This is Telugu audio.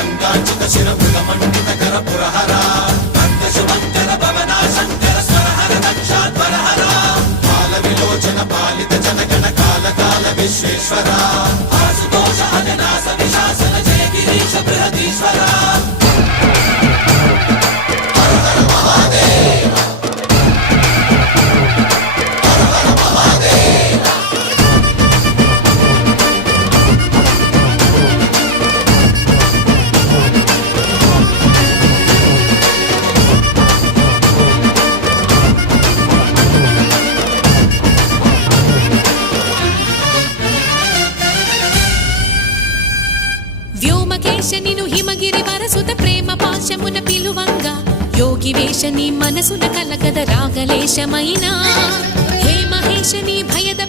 గంగాచిత శిర మృగమండిత కర పురహర భక్త శుభంకర భవనా శంకర స్వరహర దక్షాధ్వరహర బాల విలోచన పాలిత జనగణ కాల కాల విశ్వేశ్వర ఆశుతోష అజనాస విశాసన జయ గిరీశ బృహదీశ్వర హర హర మహాదేవ హర హర మహాదేవ వ్యోమకేశనిను హిమగిరి వరసుత ప్రేమ పాశమున పిలువంగా యోగి వేషని మనసున కలగద రాగలేశమైనా హే మహేశని భయద